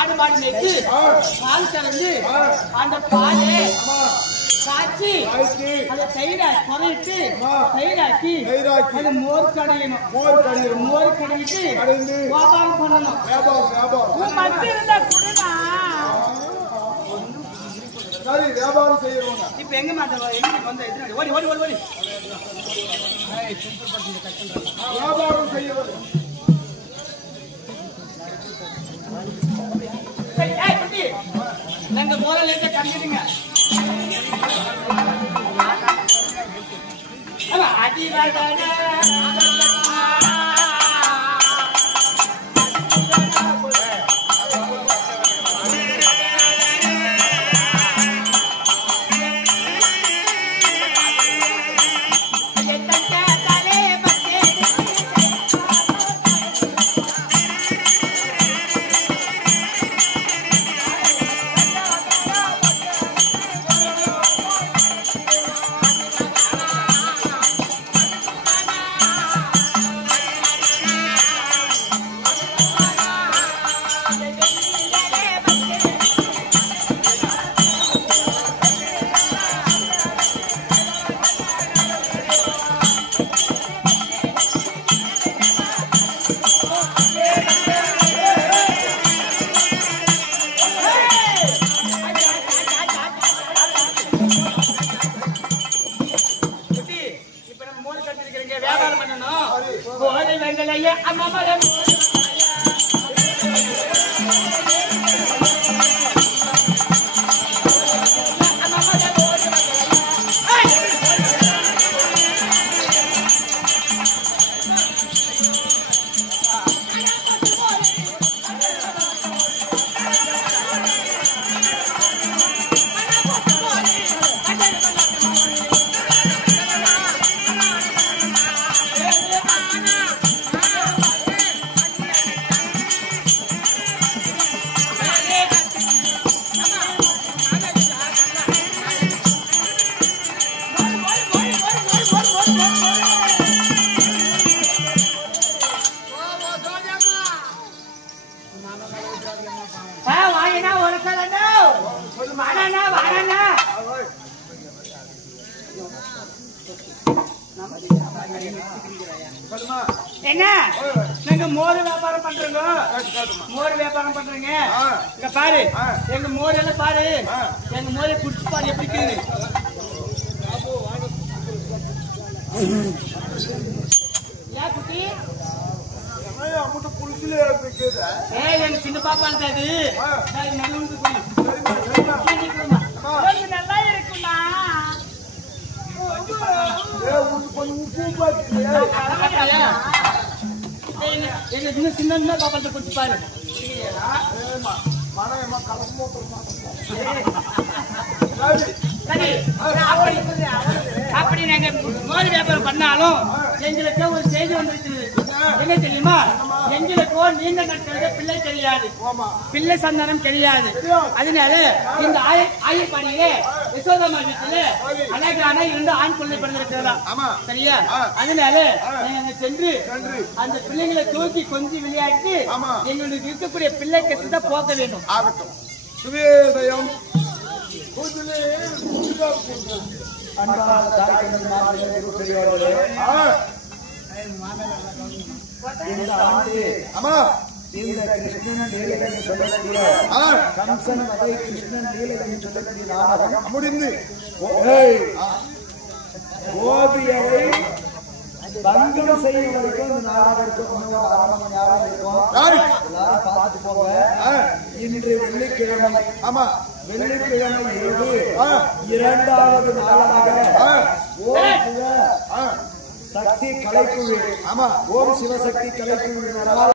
ஆடு மாடு மேய்த்து பால் கறந்து அந்த பாலை காய்ச்சி அதை குறையிட்டு தயிராக்கி அது மோர் கடையணும். மோர் கடையிட்டு வியாபாரம் பண்ணணும். இருந்தா கொடுனா வியாபாரம் செய்யறோம். இப்ப எங்க மாட்டோம் ஓடி ஓடி ஓடி ஓடி வியாபாரம் செய்யறது நாங்க முதல்ல இருக்க கண்டிடுங்க. என்ன நீங்க மோர் வியாபாரம் பண்றீங்க? மோர் வியாபாரம் பண்றீங்க. இங்க பாரு, எங்க மோர் எல்லாம் பாரு, எங்க மோரை குடிச்சு பாரு எப்படி இருக்குது. ஏன் குட்டி அம்மட்டு புளிச்சுல இருக்குது? எங்க சின்ன பாப்பா இருக்காது நல்லா இருக்குமா? எங்க சின்ன பாப்பாட்ட குடிச்சு பாரு. அப்படி நாங்க மோர் வியாபாரம் பண்ணாலும் எங்களுக்கு ஒரு செய்தி வந்துருக்குது. என்ன தெரியுமா? எங்களுக்கோ நீண்ட நாட்களுக்கு பிள்ளை தெரியாது, பிள்ளை சந்தானம் தெரியாது. அதனால இந்த ஆயப்பாடியிலே யசோதம்மா வீட்டுல அழகான 2 ஆண் பிள்ளை பிறந்திருக்கிறதா? சரியா? அதனால நாங்க சென்று அந்த பிள்ளைங்களை தூக்கி கொஞ்சம் விளையாட்டு எங்களுக்கு இருக்கக்கூடிய பிள்ளை கஷ்டத்தை போக்க வேண்டும். ஆகட்டும். சுவேதயம் இந்த கிருஷ்ணன் லீலை என்று சொல்லக்கூடிய கம்சன் வதை கிருஷ்ணன் லீலை என்று சொல்லக்கூடிய நாடகம் முடிந்து கோபியரை பங்கம் செய்யும் வரைக்கும் இந்த நாடகம் இருக்கும். 1/2 மணி நேரம் இருக்கும். எல்லாரும் பார்த்து போங்க. இன்று வெள்ளிக்கிழமை. ஆமா, வெள்ளிக்கிழமை இரவு 2வது நாளாக ஓம் சிவ சக்தி கலைக்குழு. ஆமா, ஓம் சிவசக்தி கலைக்குழுவினரால்